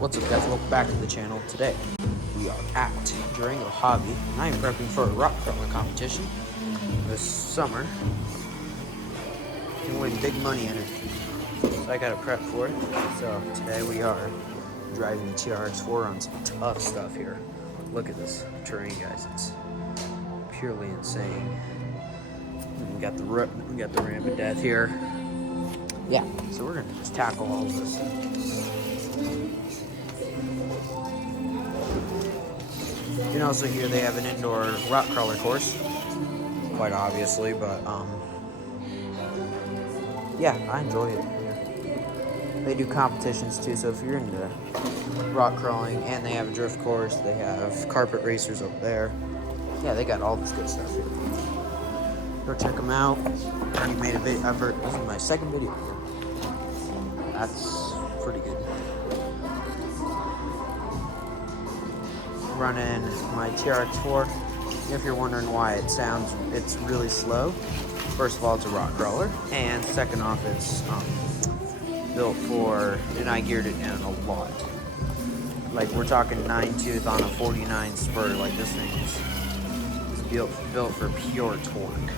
What's up guys, welcome back to the channel. Today we are at Durango Hobby and I am prepping for a rock crawling competition this summer. You can win big money in it, so I gotta prep for it. So today we are driving the TRX4 on some tough stuff here. Look at this terrain guys, it's purely insane. We got the ramp of death here. Yeah, so we're gonna just tackle all of this. You can also hear they have an indoor rock crawler course, quite obviously, but yeah, I enjoy it. They do competitions too, so if you're into rock crawling, and they have a drift course, they have carpet racers up there. Yeah, they got all this good stuff here. Go check them out. I already made a video. This is my second video. That's pretty good. Running my TRX4. If you're wondering why it's really slow. First of all, it's a rock crawler, and second off, it's built for, and I geared it down a lot. Like we're talking 9-tooth on a 49 spur. Like this thing is built for pure torque,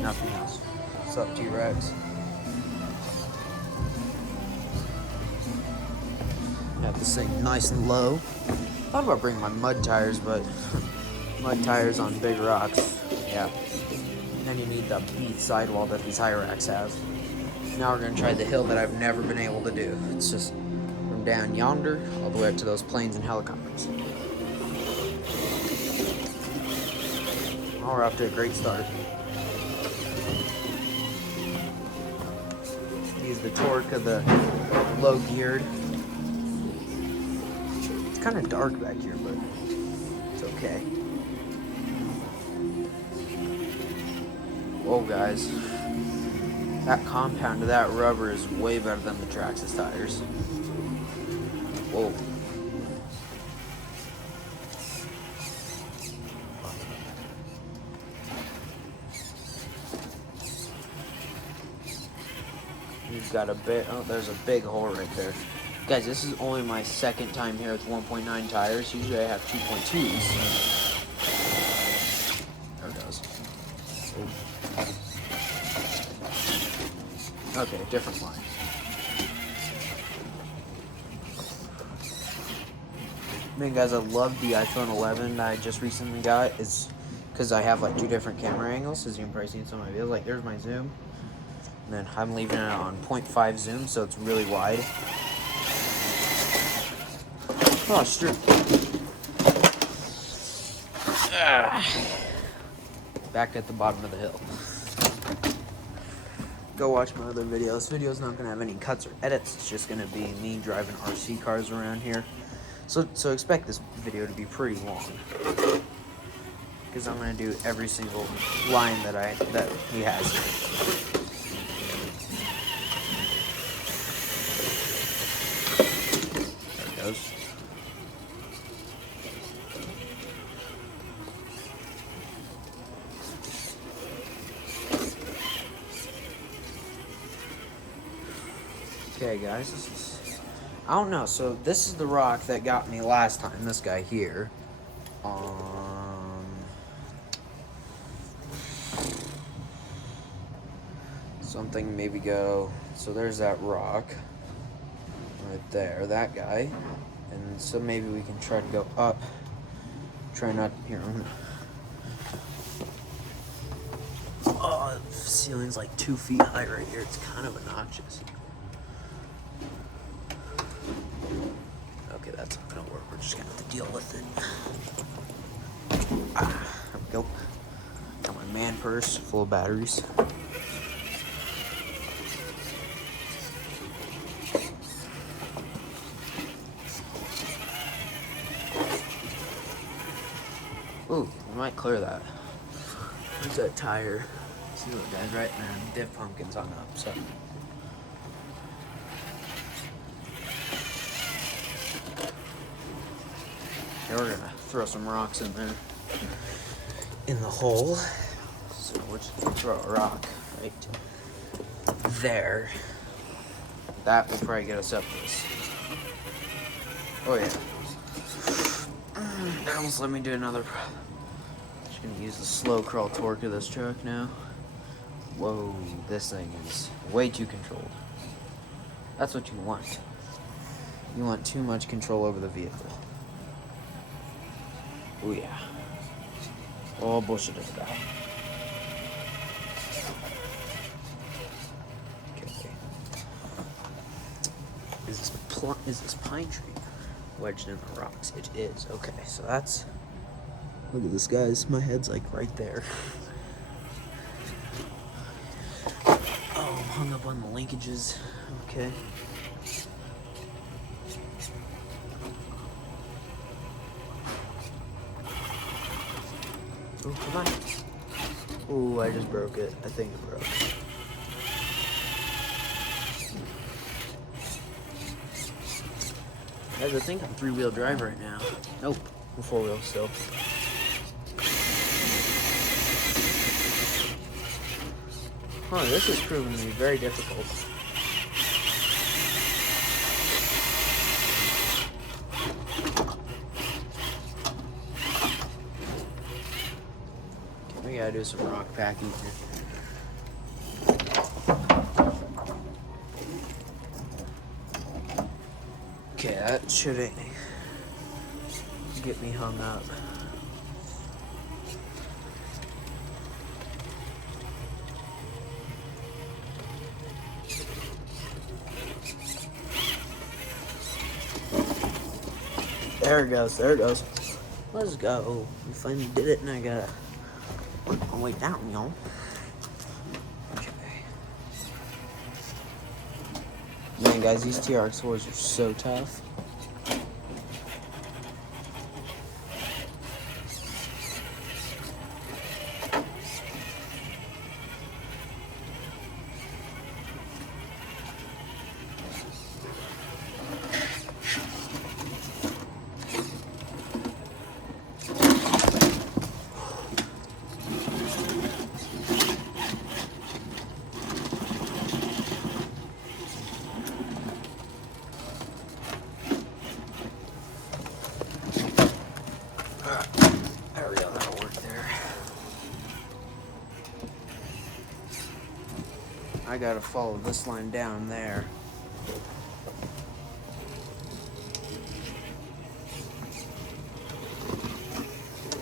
nothing else. What's up, T-Rex? Got this thing nice and low. Thought about bringing my mud tires, but mud tires on big rocks, yeah. And then you need the beat sidewall that these high racks have. Now we're gonna try the hill that I've never been able to do. It's just from down yonder all the way up to those planes and helicopters. Oh, we're off to a great start. Use the torque of the low geared. It's kind of dark back here, but it's okay. Whoa, guys. That compound of that rubber is way better than the Traxxas tires. Whoa. You've got a bit. Oh, there's a big hole right there. Guys, this is only my second time here with 1.9 tires. Usually I have 2.2s. There it goes. Oh. Okay, different line. Man, guys, I love the iPhone 11 that I just recently got. It's because I have like two different camera angles, as you can probably see in some of my videos. Like, there's my zoom. And then I'm leaving it on 0.5 zoom, so it's really wide. Oh, sure. Back at the bottom of the hill. Go watch my other video. This video's not gonna have any cuts or edits. It's just gonna be me driving RC cars around here. So expect this video to be pretty long, because I'm gonna do every single line that he has here. There it goes. Okay, guys, this is, I don't know, so this is the rock that got me last time, this guy here. Something maybe go, so there's that rock right there, that guy, and so maybe we can try to go up, try not, here, oh, the ceiling's like 2 feet high right here, it's kind of obnoxious. Okay, that's not gonna work. We're just gonna have to deal with it. There we go. Got my man purse full of batteries. Ooh, we might clear that. Where's that tire? See what guys, right? And diff pumpkin's hung up, so. Okay, we're gonna throw some rocks in there, in the hole. So we're just gonna throw a rock right there. That will probably get us up this. Oh yeah. They almost let me do another. Just gonna use the slow crawl torque of this truck now. Whoa, this thing is way too controlled. That's what you want. You want too much control over the vehicle. Oh yeah. Oh, bullshit is that. Okay. Is this pine tree wedged in the rocks? It is. Okay, so that's. Look at this, guys. My head's like right there. Oh, I'm hung up on the linkages. Okay. Oh, come on. Oh, I just broke it. I think it broke. Guys, I think I'm 3-wheel drive right now. Nope, I'm 4-wheel still. Huh, this has proven to be very difficult. Okay, we gotta do some rock packing here. Okay, that shouldn't get me hung up. There it goes, there it goes. Let's go. We finally did it, and I gotta work my way down, y'all. Okay. Man, guys, these TRX4s are so tough. There we go, that'll work there. I gotta follow this line down there.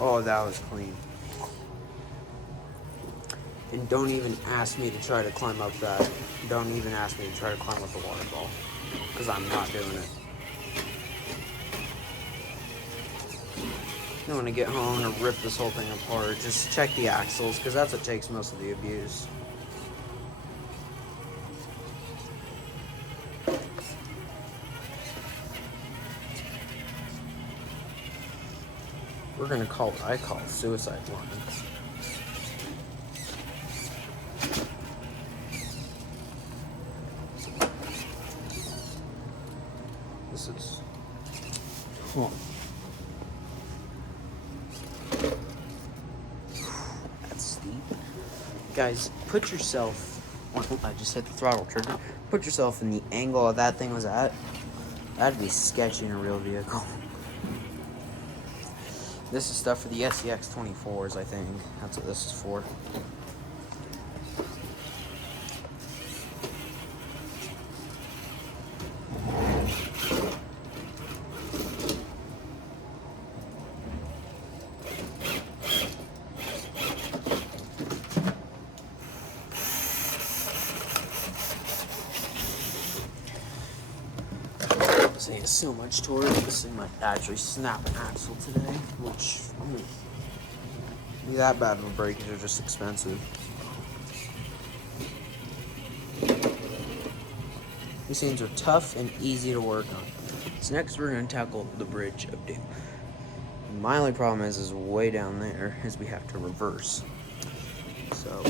Oh, that was clean. And don't even ask me to try to climb up that. Don't even ask me to try to climb up the waterfall. Because I'm not doing it. You don't want to get home and rip this whole thing apart. Just check the axles, because that's what takes most of the abuse. We're going to call what I call suicide line. This is... Cool. That's steep. Guys, put yourself... I just hit the throttle trigger. Put yourself in the angle of that thing was at. That'd be sketchy in a real vehicle. This is stuff for the SCX 24s, I think. That's what this is for. This thing has so much torque. This thing might actually snap an axle today, which be that bad of a breakage are just expensive. These things are tough and easy to work on. So next we're going to tackle the bridge of doom. My only problem is way down there is we have to reverse. So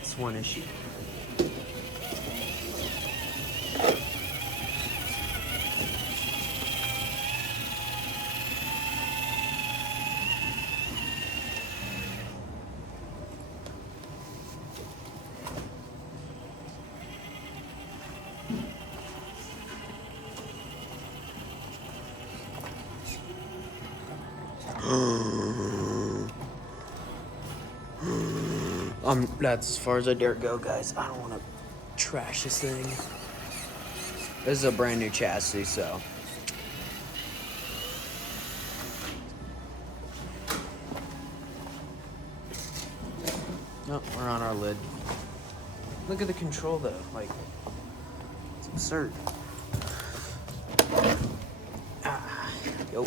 it's one issue. That's as far as I dare go, guys. I don't want to trash this thing. This is a brand new chassis, so. Oh, we're on our lid. Look at the control, though. Like, it's absurd. Yo.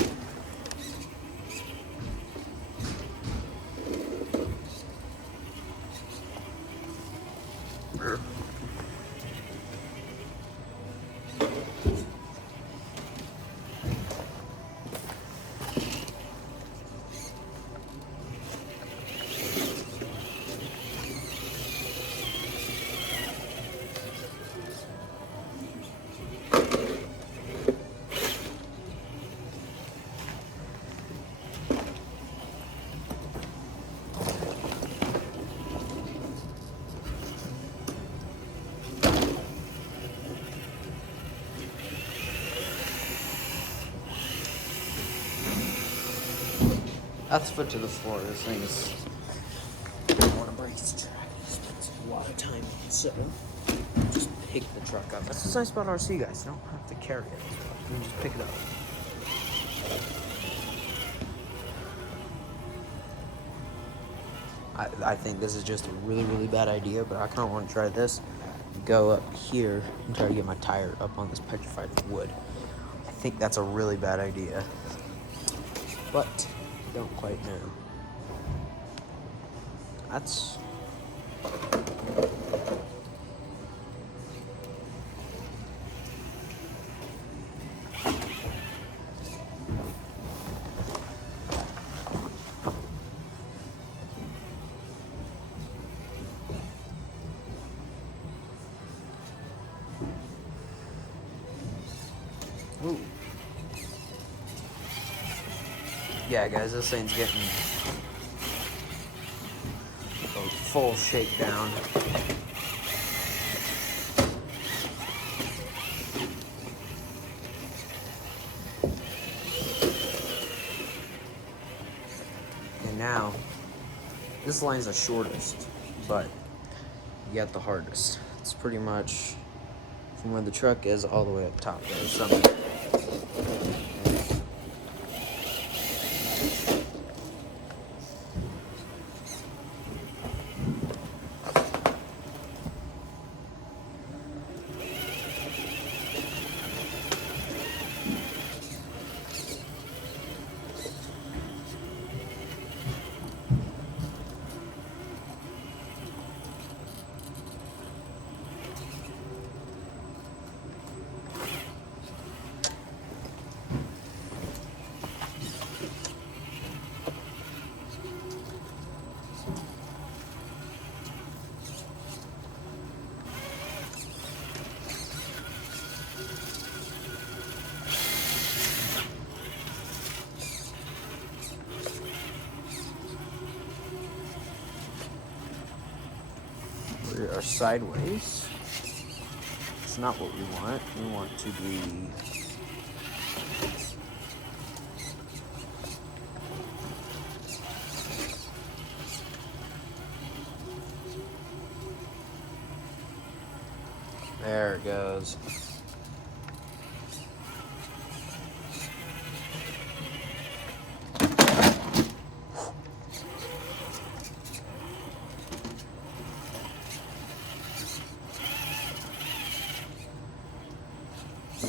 That's foot to the floor. This thing is. I don't want to break this track. It spends a lot of time, so just pick the truck up. That's what's nice about RC, guys. You don't have to carry it. You can just pick it up. I think this is just a really, really bad idea, but I kind of want to try this. Go up here and try to get my tire up on this petrified wood. I think that's a really bad idea, but don't quite know. That's ooh. Yeah, guys, this thing's getting a full shakedown. And now, this line's the shortest, but you got the hardest. It's pretty much from where the truck is all the way up top. There's something. We are sideways. It's not what we want. We want to be there. It goes.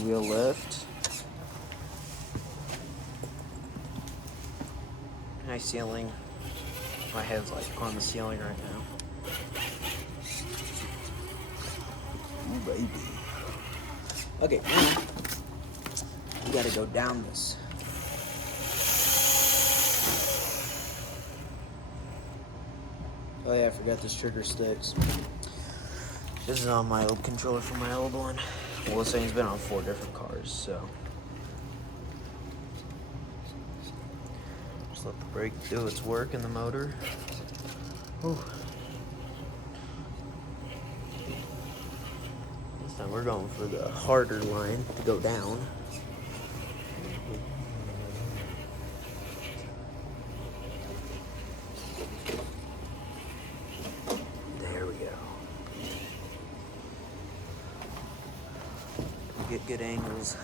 Wheel lift. Nice ceiling. My head's like on the ceiling right now. Ooh, baby. Okay, now we gotta go down this. Oh yeah, I forgot this trigger sticks. This is on my old controller from my old one. Well, this thing's been on 4 different cars, so just let the brake do its work in the motor. Whew. This time we're going for the harder line to go down. good angles.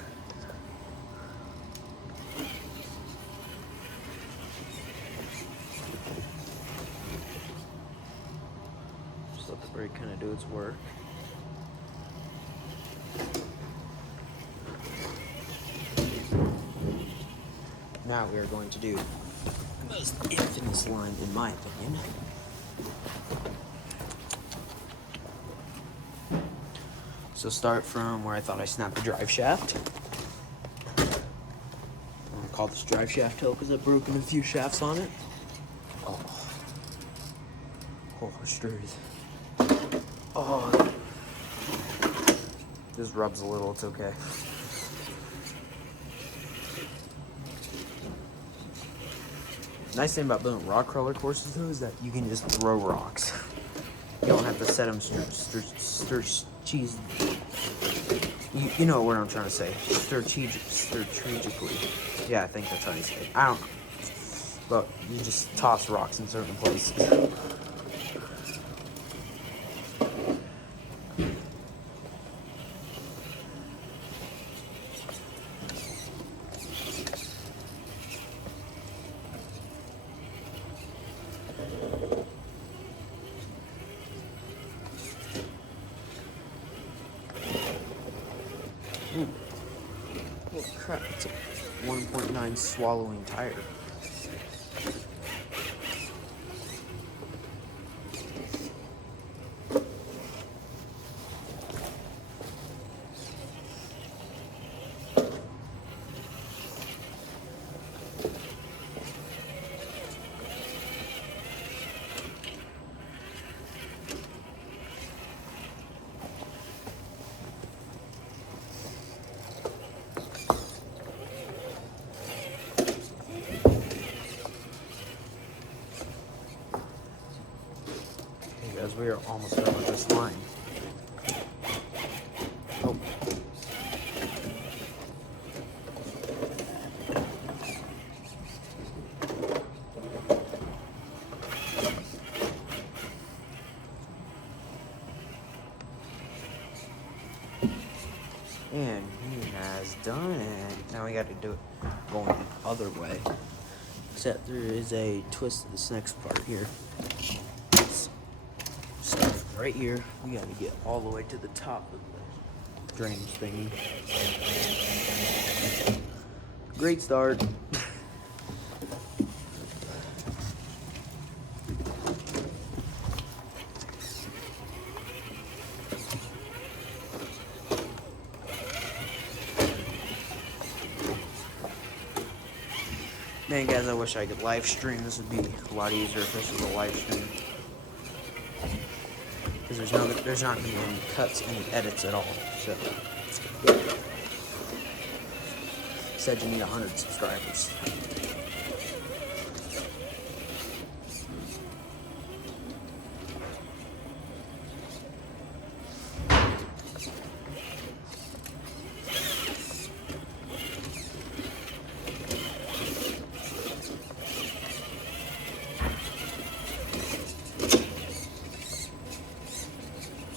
Just let the brake kind of do its work. Now we are going to do the most infamous line, in my opinion. So start from where I thought I snapped the drive shaft. I'm gonna call this drive shaft hill because I've broken a few shafts on it. Oh, straight. Oh, this rubs a little. It's okay. Nice thing about building rock crawler courses though is that you can just throw rocks. You don't have to set them cheese. You know what I'm trying to say. Strategically. Yeah, I think that's how you say it. I don't know. But you just toss rocks in certain places. Oh crap, it's a 1.9 swallowing tire. Guys, we are almost done with this line. Oh. And he has done it. Now we got to do it going the other way. Except there is a twist to this next part here. Right here, we got to get all the way to the top of the drainage thingy. Great start. Man, guys, I wish I could live stream. This would be a lot easier if this was a live stream. Because there's not going to be any cuts, any edits at all. So, said you need 100 subscribers.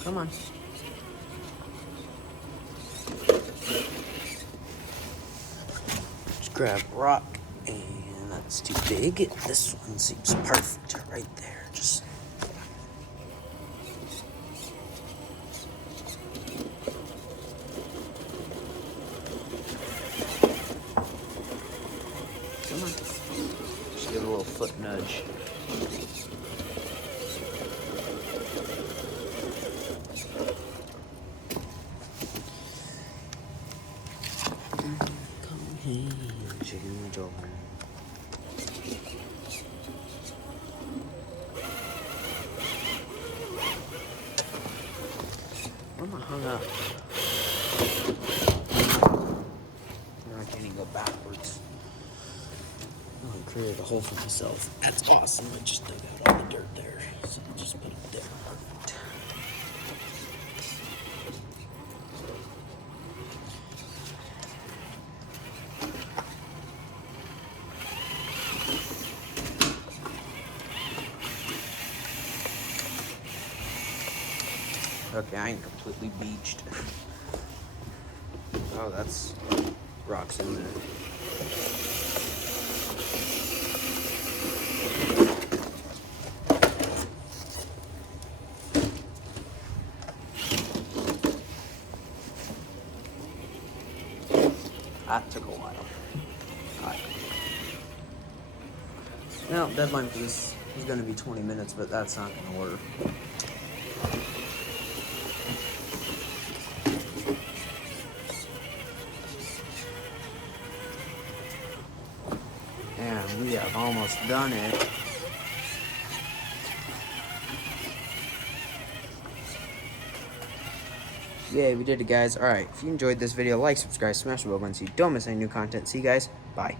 Come on. Just grab a rock, and that's too big. This one seems perfect right there. Just come on. Just give it a little foot nudge. Where am I hung up? Now I can't even go backwards. Oh, I created a hole for myself. That's awesome. I just dug out all the dirt there. So I'll just put it there. Perfect. Okay, I ain't completely beached. Oh, that's rocks in there. That took a while. Alright. Now, deadline for this was going to be 20 minutes, but that's not going to work. And we have almost done it. Yay, we did it, guys. Alright, if you enjoyed this video, like, subscribe, smash the bell button so you don't miss any new content. See you guys. Bye.